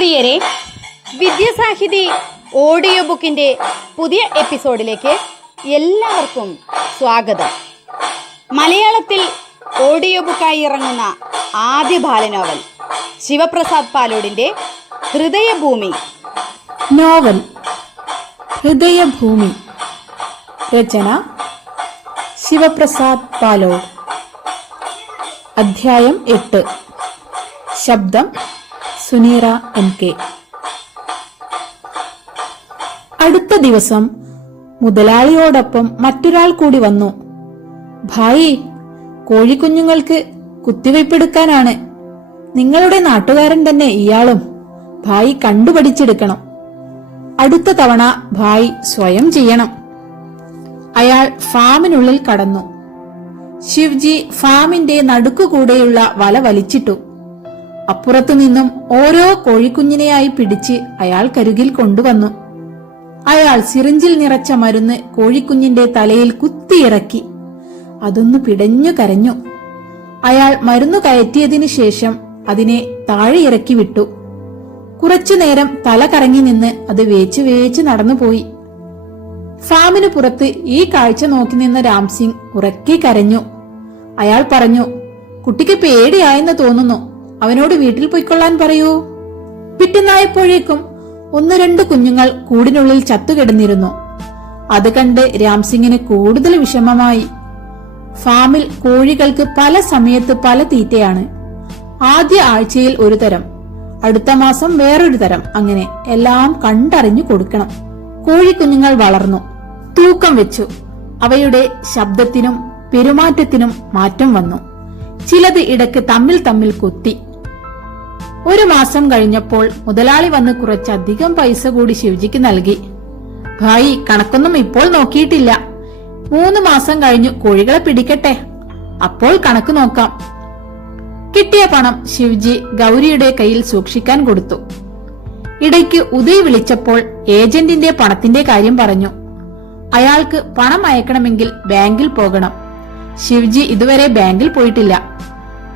പ്രിയരെ വിദ്യാസാഹിതി ഓഡിയോ ബുക്കിന്റെ പുതിയ എപ്പിസോഡിലേക്ക് എല്ലാവർക്കും സ്വാഗതം. മലയാളത്തിൽ ഓഡിയോ ബുക്കായി ഇറങ്ങുന്ന ആദ്യ ബാലനോവൽ ശിവപ്രസാദ് പാലോടിന്റെ ഹൃദയഭൂമി. നോവൽ ഹൃദയഭൂമി രചന ശിവപ്രസാദ് പാലോ അധ്യായം എട്ട് ശബ്ദം സുനീറ എം കെ. അടുത്ത ദിവസം മുതലാളിയോടൊപ്പം മറ്റൊരാൾ കൂടി വന്നു. ഭായി കോഴിക്കുഞ്ഞുങ്ങൾക്ക് കുത്തിവയ്പ്പെടുക്കാനാണ്. നിങ്ങളുടെ നാട്ടുകാരൻ തന്നെ ഇയാളും. ഭായി കണ്ടുപഠിച്ചെടുക്കണം. അടുത്ത തവണ ഭായി സ്വയം ചെയ്യണം. അയാൾ ഫാമിനുള്ളിൽ കടന്നു. ശിവ്ജി ഫാമിന്റെ നടുക്കുകൂടെയുള്ള വല വലിച്ചിട്ടു. അപ്പുറത്തു നിന്നും ഓരോ കോഴിക്കുഞ്ഞിനെയായി പിടിച്ച് അയാൾ കരുകിൽ കൊണ്ടുവന്നു. അയാൾ സിറിഞ്ചിൽ നിറച്ച മരുന്ന് കോഴിക്കുഞ്ഞിന്റെ തലയിൽ കുത്തിയിറക്കി. അതൊന്ന് പിടഞ്ഞു കരഞ്ഞു. അയാൾ മരുന്ന് കയറ്റിയതിനു ശേഷം അതിനെ താഴെ ഇറക്കി വിട്ടു. കുറച്ചു നേരം തല കറങ്ങി നിന്ന് അത് വേച്ച് വേച്ച് നടന്നുപോയി. ഫാമിന് പുറത്ത് ഈ കാഴ്ച നോക്കി നിന്ന രാംസിംഗ് ഉറക്കി കരഞ്ഞു. അയാൾ പറഞ്ഞു കുട്ടിക്ക് പേടിയായെന്ന് തോന്നുന്നു. അവനോട് വീട്ടിൽ പൊയ്ക്കൊള്ളാൻ പറയൂ. പിറ്റന്നായപ്പോഴേക്കും ഒന്ന് രണ്ട് കുഞ്ഞുങ്ങൾ കൂടിനുള്ളിൽ ചത്തുകിടന്നിരുന്നു. അത് കണ്ട് രാംസിംഗിന് കൂടുതൽ വിഷമമായി. ഫാമിൽ കോഴികൾക്ക് പല സമയത്ത് പല തീറ്റയാണ്. ആദ്യ ആഴ്ചയിൽ ഒരു തരം അടുത്ത മാസം വേറൊരു തരം അങ്ങനെ എല്ലാം കണ്ടറിഞ്ഞു കൊടുക്കണം. കോഴിക്കുഞ്ഞുങ്ങൾ വളർന്നു. തൂക്കം വെച്ചു. അവയുടെ ശബ്ദത്തിനും പെരുമാറ്റത്തിനും മാറ്റം വന്നു. ചിലത് ഇടയ്ക്ക് തമ്മിൽ തമ്മിൽ കുത്തി. ഒരു മാസം കഴിഞ്ഞപ്പോൾ മുതലാളി വന്ന് കുറച്ചധികം പൈസ കൂടി ശിവജിക്ക് നൽകി. ഭായി കണക്കൊന്നും ഇപ്പോൾ നോക്കിയിട്ടില്ല. മൂന്ന് മാസം കഴിഞ്ഞു കോഴികളെ പിടിക്കട്ടെ. അപ്പോൾ കണക്ക് നോക്കാം. കിട്ടിയ പണം ശിവജി ഗൗരിയുടെ കയ്യിൽ സൂക്ഷിക്കാൻ കൊടുത്തു. ഇടയ്ക്ക് ഉദയ് വിളിച്ചപ്പോൾ ഏജന്റിന്റെ പണത്തിന്റെ കാര്യം പറഞ്ഞു. അയാൾക്ക് പണം അയക്കണമെങ്കിൽ ബാങ്കിൽ പോകണം. ശിവജി ഇതുവരെ ബാങ്കിൽ പോയിട്ടില്ല.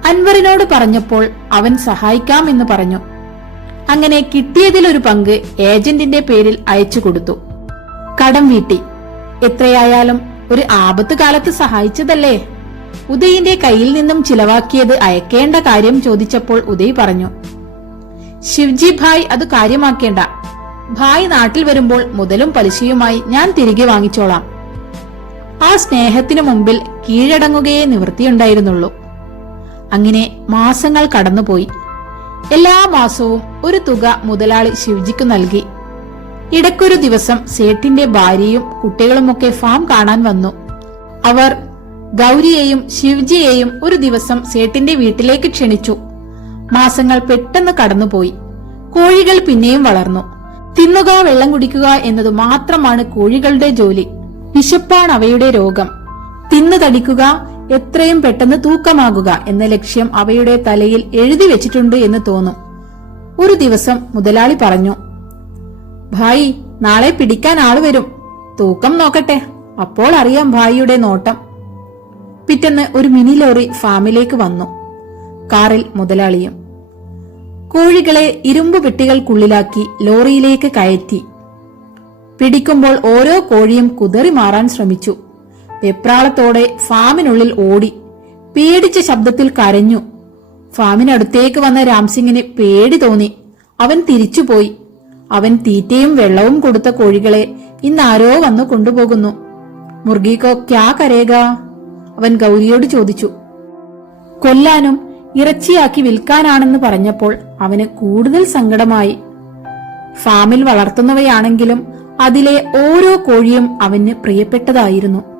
അൻവറിനോട് പറഞ്ഞപ്പോൾ അവൻ സഹായിക്കാം എന്ന് പറഞ്ഞു. അങ്ങനെ കിട്ടിയതിലൊരു പങ്ക് ഏജന്റിന്റെ പേരിൽ അയച്ചു കൊടുത്തു. കടം വീട്ടി. എത്രയായാലും ഒരു ആപത്ത് കാലത്ത് സഹായിച്ചതല്ലേ? ഉദയിന്റെ കയ്യിൽ നിന്നും ചിലവാക്കിയത് അയക്കേണ്ട കാര്യം ചോദിച്ചപ്പോൾ ഉദയ് പറഞ്ഞു ശിവ്ജി ഭായ് അത് കാര്യമാക്കേണ്ട. ഭായ് നാട്ടിൽ വരുമ്പോൾ മുതലും പലിശയുമായി ഞാൻ തിരികെ വാങ്ങിച്ചോളാം. ആ സ്നേഹത്തിനു മുമ്പിൽ കീഴടങ്ങുകയേ നിവൃത്തിയുണ്ടായിരുന്നുള്ളൂ. അങ്ങനെ മാസങ്ങൾ കടന്നുപോയി. എല്ലാ മാസവും ഒരു തുക മുതലാളി ശിവജിക്ക് നൽകി. ഇടയ്ക്കൊരു ദിവസം സേട്ടിന്റെ ഭാര്യയും കുട്ടികളുമൊക്കെ ഫാം കാണാൻ വന്നു. അവർ ഗൗരിയെയും ശിവജിയെയും ഒരു ദിവസം സേട്ടിന്റെ വീട്ടിലേക്ക് ക്ഷണിച്ചു. മാസങ്ങൾ പെട്ടെന്ന് കടന്നുപോയി. കോഴികൾ പിന്നെയും വളർന്നു. തിന്നുക വെള്ളം കുടിക്കുക എന്നത് മാത്രമാണ് കോഴികളുടെ ജോലി. വിശപ്പാണ് അവയുടെ രോഗം. തിന്നു തടിക്കുക എത്രയും പെട്ടെന്ന് തൂക്കമാകുക എന്ന ലക്ഷ്യം അവയുടെ തലയിൽ എഴുതി വെച്ചിട്ടുണ്ട് എന്ന് തോന്നും. ഒരു ദിവസം മുതലാളി പറഞ്ഞു ഭായി നാളെ പിടിക്കാൻ ആൾ വരും. തൂക്കം നോക്കട്ടെ. അപ്പോൾ അറിയാം ഭായിയുടെ നോട്ടം. പിറ്റെന്ന് ഒരു മിനി ലോറി ഫാമിലേക്ക് വന്നു. കാറിൽ മുതലാളിയും കോഴികളെ ഇരുമ്പ് പെട്ടികൾക്കുള്ളിലാക്കി ലോറിയിലേക്ക് കയറ്റി. പിടിക്കുമ്പോൾ ഓരോ കോഴിയും കുതറി മാറാൻ ശ്രമിച്ചു. വെപ്രാളത്തോടെ ഫാമിനുള്ളിൽ ഓടി പേടിച്ച ശബ്ദത്തിൽ കരഞ്ഞു. ഫാമിനടുത്തേക്ക് വന്ന രാംസിംഗിന് പേടി തോന്നി. അവൻ തിരിച്ചുപോയി. അവൻ തീറ്റയും വെള്ളവും കൊടുത്ത കോഴികളെ ഇന്നാരോ വന്നു കൊണ്ടുപോകുന്നു. മുർഗിക്കോ ക്യാ കരേക അവൻ ഗൗരിയോട് ചോദിച്ചു. കൊല്ലാനും ഇറച്ചിയാക്കി വിൽക്കാനാണെന്ന് പറഞ്ഞപ്പോൾ അവന് കൂടുതൽ സങ്കടമായി. ഫാമിൽ വളർത്തുന്നവയാണെങ്കിലും അതിലെ ഓരോ കോഴിയും അവന് പ്രിയപ്പെട്ടതായിരുന്നു.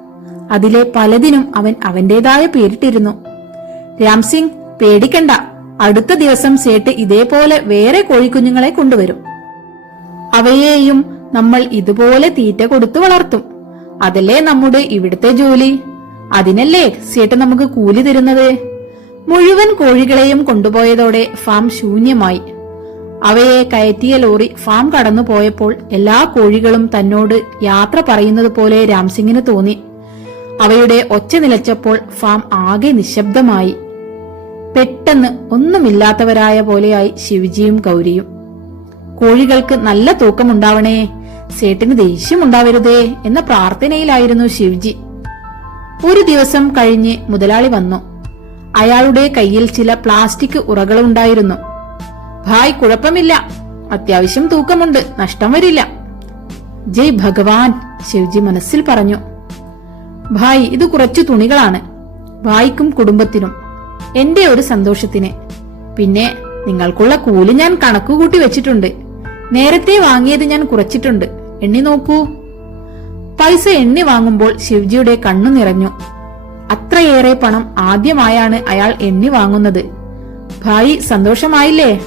അതിലെ പലതിനും അവൻ അവന്റേതായ പേരിട്ടിരുന്നു. രാംസിംഗ് പേടിക്കണ്ട. അടുത്ത ദിവസം സേട്ട് ഇതേപോലെ വേറെ കോഴിക്കുഞ്ഞുങ്ങളെ കൊണ്ടുവരും. അവയെയും നമ്മൾ ഇതുപോലെ തീറ്റ കൊടുത്തു വളർത്തും. അതല്ലേ നമ്മുടെ ഇവിടുത്തെ ജോലി? അതിനല്ലേ സേട്ട് നമുക്ക് കൂലി തരുന്നത്? മുഴുവൻ കോഴികളെയും കൊണ്ടുപോയതോടെ ഫാം ശൂന്യമായി. അവയെ കയറ്റിയ ലോറി ഫാം കടന്നു പോയപ്പോൾ എല്ലാ കോഴികളും തന്നോട് യാത്ര പറയുന്നത് പോലെ രാംസിംഗിന് തോന്നി. അവയുടെ ഒച്ച നിലച്ചപ്പോൾ ഫാം ആകെ നിശബ്ദമായി. പെട്ടെന്ന് ഒന്നുമില്ലാത്തവരായ പോലെയായി ശിവജിയും ഗൗരിയും. കോഴികൾക്ക് നല്ല തൂക്കമുണ്ടാവണേ സേട്ടിന് ദേഷ്യമുണ്ടാവരുതേ എന്ന പ്രാർത്ഥനയിലായിരുന്നു ശിവജി. ഒരു ദിവസം കഴിഞ്ഞ് മുതലാളി വന്നു. അയാളുടെ കയ്യിൽ ചില പ്ലാസ്റ്റിക് ഉറകളുണ്ടായിരുന്നു. ഭായ് കുഴപ്പമില്ല. അത്യാവശ്യം തൂക്കമുണ്ട് നഷ്ടം വരില്ല. ജയ് ഭഗവാൻ ശിവജി മനസ്സിൽ പറഞ്ഞു. ഭായ് ഇത് കുറച്ചു തുണികളാണ്. ഭായിക്കും കുടുംബത്തിനും. എന്റെ ഒരു സന്തോഷത്തിന്. പിന്നെ നിങ്ങൾക്കുള്ള കൂലി ഞാൻ കണക്കുകൂട്ടി വെച്ചിട്ടുണ്ട്. നേരത്തെ വാങ്ങിയത് ഞാൻ കുറച്ചിട്ടുണ്ട്. എണ്ണി നോക്കൂ. പൈസ എണ്ണി വാങ്ങുമ്പോൾ ശിവജിയുടെ കണ്ണു നിറഞ്ഞു. അത്രയേറെ പണം ആദ്യമായാണ് അയാൾ എണ്ണി വാങ്ങുന്നത്. ഭായി സന്തോഷമായില്ലേ?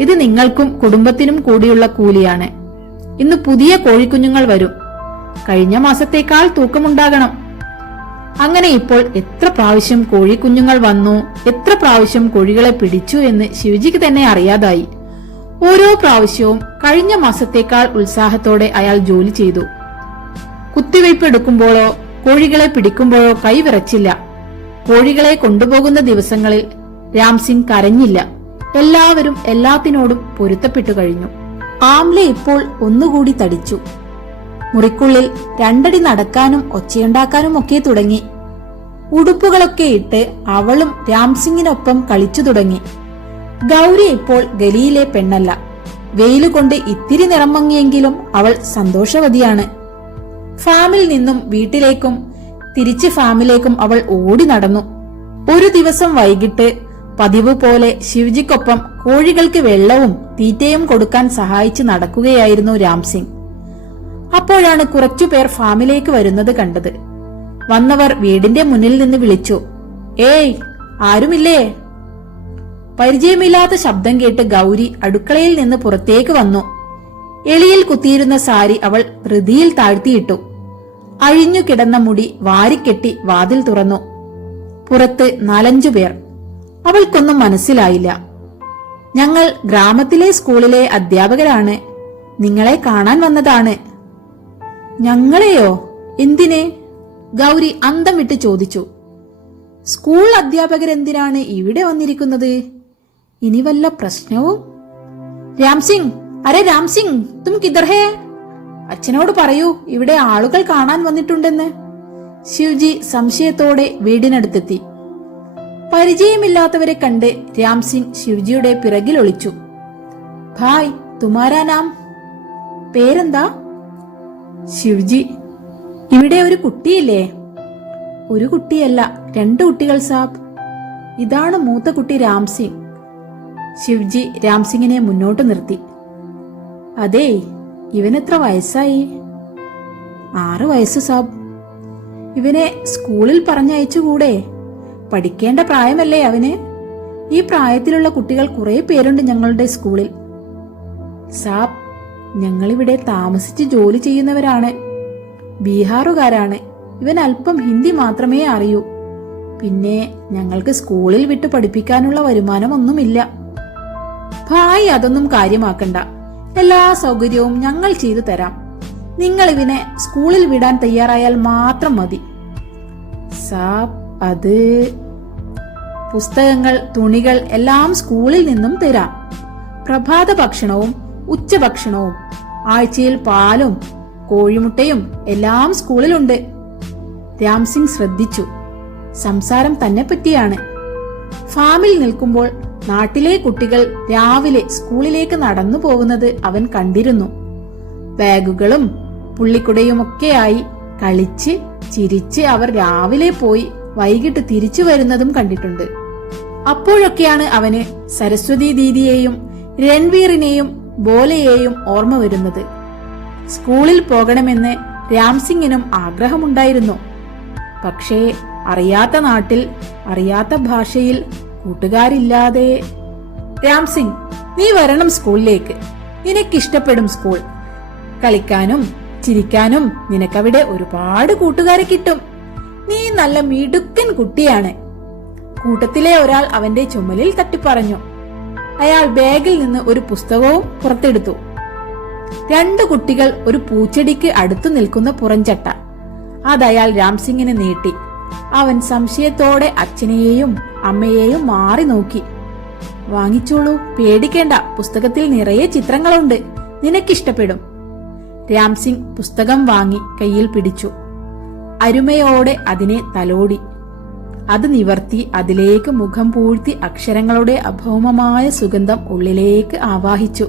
ഇത് നിങ്ങൾക്കും കുടുംബത്തിനും കൂടിയുള്ള കൂലിയാണ്. ഇന്ന് പുതിയ കോഴിക്കുഞ്ഞുങ്ങൾ വരും. കഴിഞ്ഞ മാസത്തേക്കാൾ തൂക്കമുണ്ടാകണം. അങ്ങനെ ഇപ്പോൾ എത്ര പ്രാവശ്യം കോഴിക്കുഞ്ഞുങ്ങൾ വന്നു എത്ര പ്രാവശ്യം കോഴികളെ പിടിച്ചു എന്ന് ശിവജിക്ക് തന്നെ അറിയാതായി. ഓരോ പ്രാവശ്യവും കഴിഞ്ഞ മാസത്തേക്കാൾ ഉത്സാഹത്തോടെ അയാൾ ജോലി ചെയ്തു. കുത്തിവയ്പ് എടുക്കുമ്പോഴോ കോഴികളെ പിടിക്കുമ്പോഴോ കൈവിറച്ചില്ല കോഴികളെ കൊണ്ടുപോകുന്ന ദിവസങ്ങളിൽ രാംസിംഗ് കരഞ്ഞില്ല. എല്ലാവരും എല്ലാത്തിനോടും പൊരുത്തപ്പെട്ടു കഴിഞ്ഞു. ആംലെ ഇപ്പോൾ ഒന്നുകൂടി തടിച്ചു. മുറിക്കുള്ളിൽ രണ്ടടി നടക്കാനും ഒച്ചയുണ്ടാക്കാനും ഒക്കെ തുടങ്ങി. ഉടുപ്പുകളൊക്കെ ഇട്ട് അവളും രാംസിംഗിനൊപ്പം കളിച്ചു തുടങ്ങി. ഗൗരി ഇപ്പോൾ ഗലിയിലെ പെണ്ണല്ല. വെയിലുകൊണ്ട് ഇത്തിരി നിറം മങ്ങിയെങ്കിലും അവൾ സന്തോഷവതിയാണ്. ഫാമിൽ നിന്നും വീട്ടിലേക്കും തിരിച്ച് ഫാമിലേക്കും അവൾ ഓടി നടന്നു. ഒരു ദിവസം വൈകിട്ട് പതിവ് പോലെ ശിവജിക്കൊപ്പം കോഴികൾക്ക് വെള്ളവും തീറ്റയും കൊടുക്കാൻ സഹായിച്ച് നടക്കുകയായിരുന്നു രാംസിംഗ്. അപ്പോഴാണ് കുറച്ചുപേർ ഫാമിലേക്ക് വരുന്നത് കണ്ടത്. വന്നവർ വീടിന്റെ മുന്നിൽ നിന്ന് വിളിച്ചു ഏയ് ആരുമില്ലേ? പരിചയമില്ലാത്ത ശബ്ദം കേട്ട് ഗൗരി അടുക്കളയിൽ നിന്ന് പുറത്തേക്ക് വന്നു. എളിയിൽ കുത്തിയിരുന്ന സാരി അവൾ ധൃതിയിൽ താഴ്ത്തിയിട്ടു. അഴിഞ്ഞു കിടന്ന മുടി വാരിക്കെട്ടി വാതിൽ തുറന്നു. പുറത്ത് നാലഞ്ചു പേർ. അവൾക്കൊന്നും മനസ്സിലായില്ല. ഞങ്ങൾ ഗ്രാമത്തിലെ സ്കൂളിലെ അധ്യാപകരാണ്. നിങ്ങളെ കാണാൻ വന്നതാണ്. ഞങ്ങളെയോ? എന്തിനെ? ഗൗരി അന്തം വിട്ട് ചോദിച്ചു. സ്കൂൾ അധ്യാപകരെന്തിനാണ് ഇവിടെ വന്നിരിക്കുന്നത്? ഇനി വല്ല പ്രശ്നവും? രാംസിംഗ് അരെ രാംസിംഗ് തും കിതർഹേ അച്ഛനോട് പറയൂ ഇവിടെ ആളുകൾ കാണാൻ വന്നിട്ടുണ്ടെന്ന്. ശിവജി സംശയത്തോടെ വീടിനടുത്തെത്തി. പരിചയമില്ലാത്തവരെ കണ്ട് രാംസിംഗ് ശിവജിയുടെ പിറകിൽ ഒളിച്ചു. ഭായ് തുമാരാ നാം പേരെന്താ? ശിവജി ഇവിടെ ഒരു കുട്ടിയില്ലേ? ഒരു കുട്ടിയല്ല രണ്ട് കുട്ടികൾ സാബ്. ഇതാണ് മൂത്ത കുട്ടി രാംസിംഗ് ശിവജി രാംസിംഗിനെ മുന്നോട്ട് നിർത്തി. അതേ ഇവനെത്ര വയസ്സായി? ആറ് വയസ്സ് സാബ്. ഇവനെ സ്കൂളിൽ പറഞ്ഞയച്ചുകൂടെ? പഠിക്കേണ്ട പ്രായമല്ലേ അവന്? ഈ പ്രായത്തിലുള്ള കുട്ടികൾ കുറെ പേരുണ്ട് ഞങ്ങളുടെ സ്കൂളിൽ. സാബ് ഞങ്ങളിവിടെ താമസിച്ച് ജോലി ചെയ്യുന്നവരാണ്. ബീഹാറുകാരാണ്. ഇവൻ അല്പം ഹിന്ദി മാത്രമേ അറിയൂ. പിന്നെ ഞങ്ങൾക്ക് സ്കൂളിൽ വിട്ട് പഠിപ്പിക്കാനുള്ള വരുമാനമൊന്നുമില്ല. ഭായ് അതൊന്നും കാര്യമാക്കണ്ട. എല്ലാ സൗകര്യവും ഞങ്ങൾ ചെയ്തു തരാം. നിങ്ങൾ ഇവനെ സ്കൂളിൽ വിടാൻ തയ്യാറായാൽ മാത്രം മതി. സാബ് അത് പുസ്തകങ്ങൾ തുണികൾ എല്ലാം സ്കൂളിൽ നിന്നും തരാം. പ്രഭാത ഭക്ഷണവും ഉച്ചഭക്ഷണവും ആഴ്ചയിൽ പാലും കോഴിമുട്ടയും എല്ലാം സ്കൂളിലുണ്ട്. രാംസിംഗ് ശ്രദ്ധിച്ചു. സംസാരം തന്നെ പറ്റിയാണ്. ഫാമിൽ നിൽക്കുമ്പോൾ നാട്ടിലെ കുട്ടികൾ രാവിലെ സ്കൂളിലേക്ക് നടന്നു പോകുന്നത് അവൻ കണ്ടിരുന്നു. ബാഗുകളും പുള്ളിക്കുടയുമൊക്കെയായി കളിച്ച് ചിരിച്ച് അവർ രാവിലെ പോയി വൈകിട്ട് തിരിച്ചു വരുന്നതും കണ്ടിട്ടുണ്ട്. അപ്പോഴൊക്കെയാണ് അവന് സരസ്വതി ദീദിയെയും രൺവീറിനെയും ബോലയെയും ഓർമ്മ വരുന്നത്. സ്കൂളിൽ പോകണമെന്ന് രാംസിംഗിനും ആഗ്രഹമുണ്ടായിരുന്നു. പക്ഷേ അറിയാത്ത നാട്ടിൽ അറിയാത്ത ഭാഷയിൽ കൂട്ടുകാരില്ലാതെ. രാംസിംഗ് നീ വരണം സ്കൂളിലേക്ക്. നിനക്കിഷ്ടപ്പെടും സ്കൂൾ. കളിക്കാനും ചിരിക്കാനും നിനക്കവിടെ ഒരുപാട് കൂട്ടുകാരെ കിട്ടും. നീ നല്ല മിടുക്കൻ കുട്ടിയാണ്. കൂട്ടത്തിലെ ഒരാൾ അവന്റെ ചുമലിൽ തട്ടിപ്പറഞ്ഞു. അയാൾ ബാഗിൽ നിന്ന് ഒരു പുസ്തകവും പുറത്തെടുത്തു. രണ്ടു കുട്ടികൾ ഒരു പൂച്ചെടിക്ക് അടുത്തു നിൽക്കുന്ന പുറഞ്ചട്ട അതയാൾ രാംസിംഗിന് നീട്ടി. അവൻ സംശയത്തോടെ അച്ഛനെയും അമ്മയെയും മാറി നോക്കി. വാങ്ങിച്ചോളൂ പേടിക്കേണ്ട. പുസ്തകത്തിൽ നിറയെ ചിത്രങ്ങളുണ്ട്. നിനക്കിഷ്ടപ്പെടും. രാംസിംഗ് പുസ്തകം വാങ്ങി കയ്യിൽ പിടിച്ചു. അരുമയോടെ അതിനെ തലോടി. അത് നിവർത്തി അതിലേക്ക് മുഖം പൂഴ്ത്തി അക്ഷരങ്ങളുടെ അഭൗമമായ സുഗന്ധം ഉള്ളിലേക്ക് ആവാഹിച്ചു.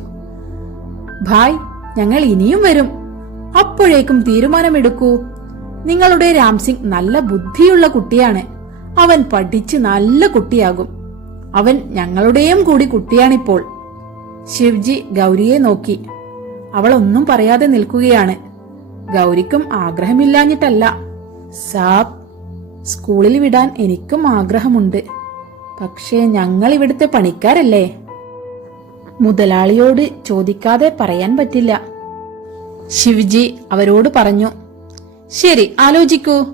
ഭായ് ഞങ്ങൾ ഇനിയും വരും. അപ്പോഴേക്കും തീരുമാനമെടുക്കൂ. നിങ്ങളുടെ രാംസിംഗ് നല്ല ബുദ്ധിയുള്ള കുട്ടിയാണ്. അവൻ പഠിച്ച് നല്ല കുട്ടിയാകും. അവൻ ഞങ്ങളുടെയും കൂടി കുട്ടിയാണിപ്പോൾ. ശിവ്ജി ഗൗരിയെ നോക്കി. അവൾ ഒന്നും പറയാതെ നിൽക്കുകയാണ്. ഗൗരിക്കും ആഗ്രഹമില്ലാഞ്ഞിട്ടല്ല. സാബ് സ്കൂളിൽ വിടാൻ എനിക്കും ആഗ്രഹമുണ്ട്. പക്ഷേ ഞങ്ങൾ ഇവിടുത്തെ പണിക്കാരല്ലേ? മുതലാളിയോട് ചോദിക്കാതെ പറയാൻ പറ്റില്ല. ശിവജി അവരോട് പറഞ്ഞു ശരി ആലോചിക്കൂ.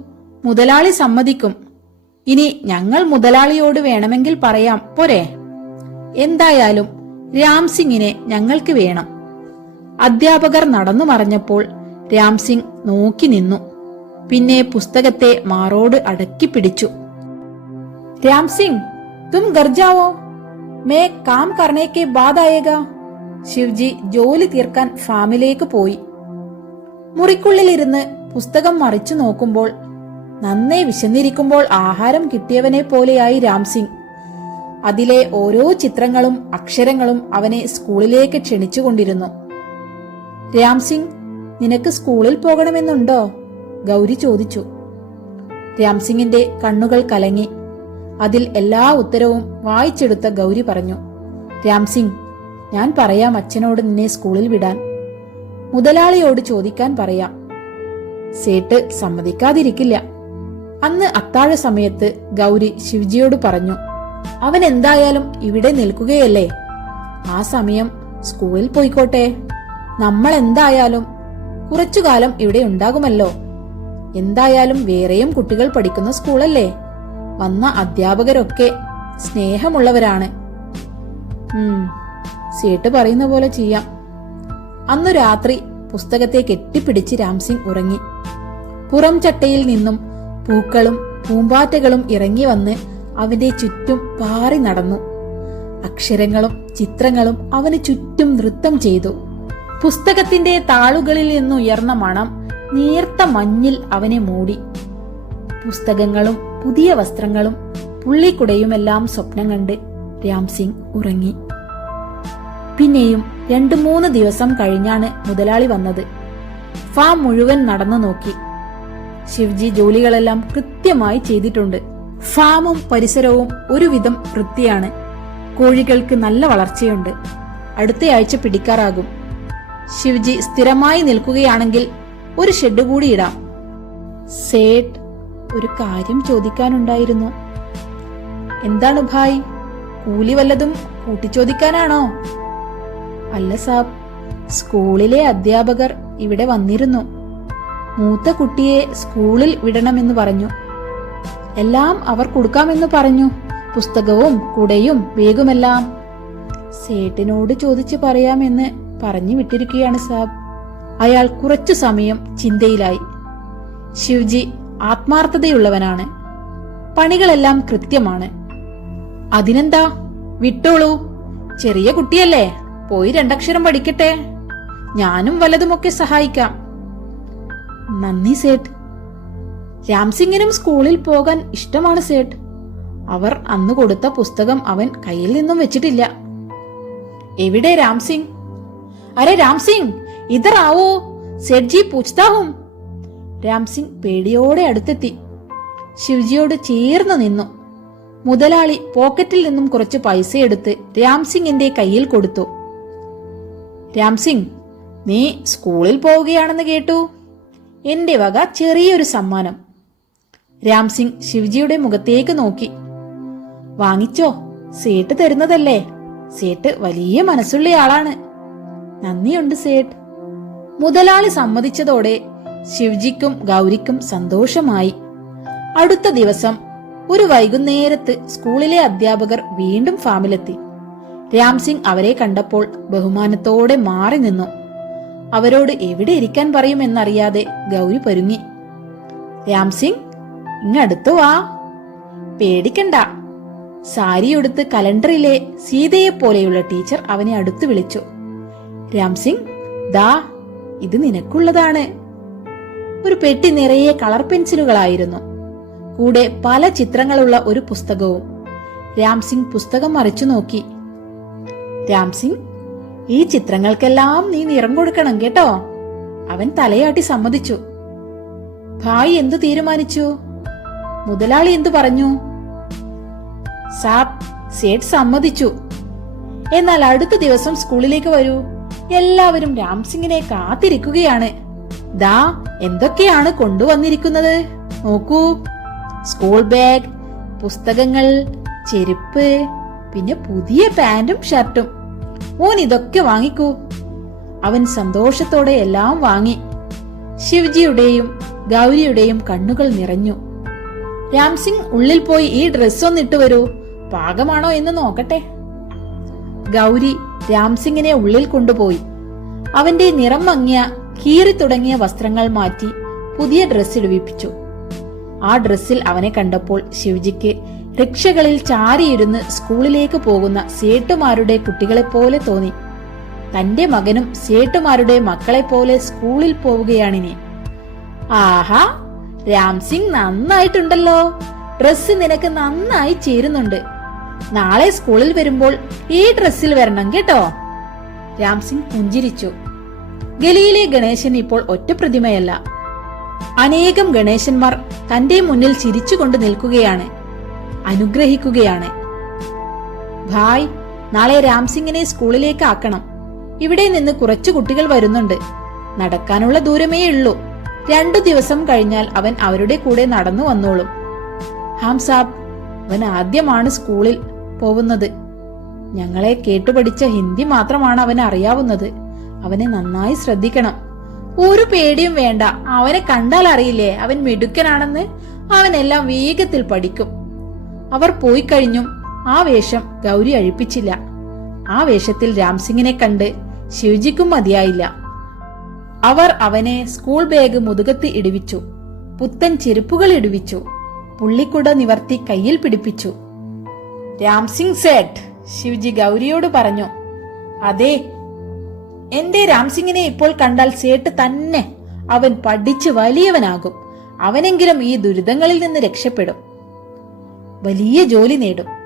മുതലാളി സമ്മതിക്കും. ഇനി ഞങ്ങൾ മുതലാളിയോട് വേണമെങ്കിൽ പറയാം പോരെ? എന്തായാലും രാംസിംഗിനെ ഞങ്ങൾക്ക് വേണം. അധ്യാപകർ നടന്നു മറഞ്ഞപ്പോൾ രാംസിംഗ് നോക്കി നിന്നു. പിന്നെ പുസ്തകത്തെ മാറോട് അടക്കി പിടിച്ചു. രാംസിംഗ് തും ഗർജാവോ? മേ കാം കർണേക്ക് കെ ശിവ്ജി ജോലി തീർക്കാൻ ഫാമിലേക്ക് പോയി. മുറിക്കുള്ളിലിരുന്ന് പുസ്തകം മറിച്ചു നോക്കുമ്പോൾ നന്നേ വിശന്നിരിക്കുമ്പോൾ ആഹാരം കിട്ടിയവനെ പോലെയായി രാംസിംഗ് അതിലെ ഓരോ ചിത്രങ്ങളും അക്ഷരങ്ങളും അവനെ സ്കൂളിലേക്ക് ക്ഷണിച്ചുകൊണ്ടിരുന്നു. രാംസിംഗ് നിനക്ക് സ്കൂളിൽ പോകണമെന്നുണ്ടോ? ഗൗരി ചോദിച്ചു. രാംസിംഗിന്റെ കണ്ണുകൾ കലങ്ങി. അതിൽ എല്ലാ ഉത്തരവും വായിച്ചെടുത്ത ഗൗരി പറഞ്ഞു രാംസിംഗ് ഞാൻ പറയാം അച്ഛനോട് നിന്നെ സ്കൂളിൽ വിടാൻ. മുതലാളിയോട് ചോദിക്കാൻ പറയാം. സേട്ട് സമ്മതിക്കാതിരിക്കില്ല. അന്ന് അത്താഴ സമയത്ത് ഗൗരി ശിവജിയോട് പറഞ്ഞു അവൻ എന്തായാലും ഇവിടെ നിൽക്കുകയല്ലേ? ആ സമയം സ്കൂളിൽ പോയിക്കോട്ടെ. നമ്മൾ എന്തായാലും കുറച്ചുകാലം ഇവിടെ ഉണ്ടാകുമല്ലോ. എന്തായാലും വേറെയും കുട്ടികൾ പഠിക്കുന്ന സ്കൂളല്ലേ? വന്ന അധ്യാപകരൊക്കെ സ്നേഹമുള്ളവരാണ്. സേട്ട് പറയുന്ന പോലെ ചെയ്യാം. അന്നു രാത്രി പുസ്തകത്തെ കെട്ടിപ്പിടിച്ച് രാംസിംഗ് ഉറങ്ങി. പുറം ചട്ടയിൽ നിന്നും പൂക്കളും പൂമ്പാറ്റകളും ഇറങ്ങി വന്ന് അവന്റെ ചുറ്റും പാറി നടന്നു. അക്ഷരങ്ങളും ചിത്രങ്ങളും അവന് ചുറ്റും നൃത്തം ചെയ്തു. പുസ്തകത്തിന്റെ താളുകളിൽ നിന്നുയർന്ന മണം നീർത്ത മഞ്ഞിൽ അവനെ മൂടി. പുസ്തകങ്ങളും പുതിയ വസ്ത്രങ്ങളും പുള്ളിക്കുടയുമെല്ലാം സ്വപ്നം കണ്ട് രാംസിംഗ് ഉറങ്ങി. പിന്നെയും രണ്ടു മൂന്ന് ദിവസം കഴിഞ്ഞാണ് മുതലാളി വന്നത്. ഫാം മുഴുവൻ നടന്നു നോക്കി. ശിവജി ജോലികളെല്ലാം കൃത്യമായി ചെയ്തിട്ടുണ്ട്. ഫാമും പരിസരവും ഒരുവിധം വൃത്തിയാണ്. കോഴികൾക്ക് നല്ല വളർച്ചയുണ്ട്. അടുത്തയാഴ്ച പിടിക്കാറാകും. ശിവജി സ്ഥിരമായി നിൽക്കുകയാണെങ്കിൽ ഒരു ഷെഡ് കൂടി ഇടാം. സേട്ട് ഒരു കാര്യം ചോദിക്കാനുണ്ടായിരുന്നു. എന്താണ് ഭായ്? കൂലി വല്ലതും കൂട്ടിച്ചോദിക്കാനാണോ? അല്ല സാബ് സ്കൂളിലെ അധ്യാപകർ ഇവിടെ വന്നിരുന്നു. മൂത്ത കുട്ടിയെ സ്കൂളിൽ വിടണമെന്ന് പറഞ്ഞു. എല്ലാം അവർ കൊടുക്കാമെന്ന് പറഞ്ഞു. പുസ്തകവും കുടയും വേഗമെല്ലാം. സേട്ടിനോട് ചോദിച്ചു പറയാമെന്ന് പറഞ്ഞു വിട്ടിരിക്കുകയാണ് സാബ്. അയാൾ കുറച്ചു സമയം ചിന്തയിലായി. ശിവജി ആത്മാർത്ഥതയുള്ളവനാണ്. പണികളെല്ലാം കൃത്യമാണ്. അതിനെന്താ? വിട്ടോളൂ. ചെറിയ കുട്ടിയല്ലേ. പോയി രണ്ടക്ഷരം പഠിക്കട്ടെ. ഞാനും വലതുമൊക്കെ സഹായിക്കാം. നന്ദി സേട്ട് രാംസിംഗിനും സ്കൂളിൽ പോകാൻ ഇഷ്ടമാണ് സേട്ട് അവർ അന്ന് കൊടുത്ത പുസ്തകം അവൻ കയ്യിൽ നിന്നും വെച്ചിട്ടില്ല. എവിടെ രാംസിംഗ് അരെ രാംസിംഗ് ഇതർ ആവോ. സെഡ്ജി പൂച്ച്താഹും രാംസിംഗ് പേടിയോടെ അടുത്തെത്തി. ശിവജിയോട് ചേർന്ന് നിന്നു. മുതലാളി പോക്കറ്റിൽ നിന്നും കുറച്ച് പൈസ എടുത്ത് രാംസിംഗിന്റെ കയ്യിൽ കൊടുത്തു. രാംസിംഗ് നീ സ്കൂളിൽ പോവുകയാണെന്ന് കേട്ടു. എന്റെ വക ചെറിയൊരു സമ്മാനം. രാംസിംഗ് ശിവജിയുടെ മുഖത്തേക്ക് നോക്കി. വാങ്ങിച്ചോ. സേട്ട് തരുന്നതല്ലേ. സേട്ട് വലിയ മനസ്സുള്ള ആളാണ്. നന്ദിയുണ്ട് സേട്ട്. മുതലാളി സമ്മതിച്ചതോടെ ശിവജിക്കും ഗൗരിക്കും സന്തോഷമായി. അടുത്ത ദിവസം ഒരു വൈകുന്നേരത്ത് സ്കൂളിലെ അധ്യാപകർ വീണ്ടും ഫാമിലെത്തി. രാംസിംഗ് അവരെ കണ്ടപ്പോൾ ബഹുമാനത്തോടെ മാറി നിന്നു. അവരോട് എവിടെ ഇരിക്കാൻ പറയുമെന്നറിയാതെ ഗൗരി പരുങ്ങി. രാംസിംഗ് ഇങ്ങടുത്തു വാ. പേടിക്കണ്ട. സാരിയെടുത്ത് കലണ്ടറിലെ സീതയെ പോലെയുള്ള ടീച്ചർ അവനെ അടുത്തു വിളിച്ചു. രാംസിംഗ് ദാ ഇത് നിനക്കുള്ളതാണ്. ഒരു പെട്ടി നിറയെ കളർ പെൻസിലുകളായിരുന്നു. കൂടെ പല ചിത്രങ്ങളുള്ള ഒരു പുസ്തകവും. രാംസിംഗ് പുസ്തകം മറിച്ചു നോക്കി. രാംസിംഗ് ഈ ചിത്രങ്ങൾക്കെല്ലാം നീ നിറം കൊടുക്കണം കേട്ടോ. അവൻ തലയാട്ടി സമ്മതിച്ചു. ഭായ് എന്തു തീരുമാനിച്ചു? മുതലാളി എന്തു പറഞ്ഞു? സാബ് സേഠ് സമ്മതിച്ചു. എന്നാൽ അടുത്ത ദിവസം സ്കൂളിലേക്ക് വരൂ. എല്ലാവരും രാംസിംഗിനെ കാത്തിരിക്കുകയാണ്. ദാ എന്തൊക്കെയാണ് കൊണ്ടുവന്നിരിക്കുന്നത്? നോക്കൂ. സ്കൂൾ ബാഗ് പുസ്തകങ്ങൾ ചെരുപ്പ് പിന്നെ പുതിയ പാന്റും ഷർട്ടും. ഓൻ ഇതൊക്കെ വാങ്ങിക്കൂ. അവൻ സന്തോഷത്തോടെ എല്ലാം വാങ്ങി. ശിവജിയുടെയും ഗൗരിയുടെയും കണ്ണുകൾ നിറഞ്ഞു. രാംസിംഗ് ഉള്ളിൽ പോയി ഈ ഡ്രസ്സ് ഒന്നിട്ട് വരൂ. പാകമാണോ എന്ന് നോക്കട്ടെ. ഗൗരി രാംസിംഗിനെ ഉള്ളിൽ കൊണ്ടുപോയി. അവന്റെ നിറം മങ്ങിയ കീറി തുടങ്ങിയ വസ്ത്രങ്ങൾ മാറ്റി പുതിയ ഡ്രസ്സ് ഇടുവിപ്പിച്ചു. ആ ഡ്രസ്സിൽ അവനെ കണ്ടപ്പോൾ ശിവജിക്ക് റിക്ഷകളിൽ ചാരിയിരുന്ന് സ്കൂളിലേക്ക് പോകുന്ന സേട്ടുമാരുടെ കുട്ടികളെ പോലെ തോന്നി. തന്റെ മകനും സേട്ടുമാരുടെ മക്കളെ പോലെ സ്കൂളിൽ പോവുകയാണിനി. ആഹാ രാംസിംഗ് നന്നായിട്ടുണ്ടല്ലോ. ഡ്രസ്സ് നിനക്ക് നന്നായി ചേരുന്നുണ്ട്. നാളെ സ്കൂളിൽ വരുമ്പോൾ ഈ ഡ്രസ്സിൽ വരണം കേട്ടോ. രാംസിംഗ് പുഞ്ചിരിച്ചു. ഗലിയിലെ ഗണേശൻ ഇപ്പോൾ ഒറ്റ പ്രതിമയല്ല. അനേകം ഗണേശന്മാർ തന്റെ മുന്നിൽ ചിരിച്ചുകൊണ്ട് നിൽക്കുകയാണ്. അനുഗ്രഹിക്കുകയാണ്. ഭായ് നാളെ രാംസിംഗിനെ സ്കൂളിലേക്ക് ആക്കണം. ഇവിടെ നിന്ന് കുറച്ചു കുട്ടികൾ വരുന്നുണ്ട്. നടക്കാനുള്ള ദൂരമേ ഉള്ളൂ. രണ്ടു ദിവസം കഴിഞ്ഞാൽ അവൻ അവരുടെ കൂടെ നടന്നു വന്നോളും. ഹാം സാബ് അവൻ ആദ്യമാണ് സ്കൂളിൽ പോകുന്നത് ഞങ്ങളെ കേട്ടുപഠിച്ച ഹിന്ദി മാത്രമാണ് അവന് അറിയാവുന്നത്. അവനെ നന്നായി ശ്രദ്ധിക്കണം. ഒരു പേടിയും വേണ്ട. അവനെ കണ്ടാൽ അറിയില്ലേ? അവൻ മിടുക്കനാണെന്ന് അവനെല്ലാം വേഗത്തിൽ പഠിക്കും. അവർ പോയി കഴിഞ്ഞും ആ വേഷം ഗൗരി അഴിപ്പിച്ചില്ല. ആ വേഷത്തിൽ രാംസിംഗിനെ കണ്ട് ശിവജിക്കും മതിയായില്ല. അവർ അവനെ സ്കൂൾ ബാഗ് മുതുകത്ത് ഇടിവിച്ചു. പുത്തൻ ചെരുപ്പുകൾ ഇടിവിച്ചു. പുള്ളിക്കുട നിവർത്തി കയ്യിൽ പിടിപ്പിച്ചു. രാംസിംഗ് സേട്ട് ശിവജി ഗൗരിയോട് പറഞ്ഞു അതെ എന്റെ രാംസിംഗിനെ ഇപ്പോൾ കണ്ടാൽ സേട്ട് തന്നെ അവൻ പഠിച്ച് വലിയവനാകും. അവനെങ്കിലും ഈ ദുരിതങ്ങളിൽ നിന്ന് രക്ഷപ്പെടും. വലിയ ജോലി നേടും.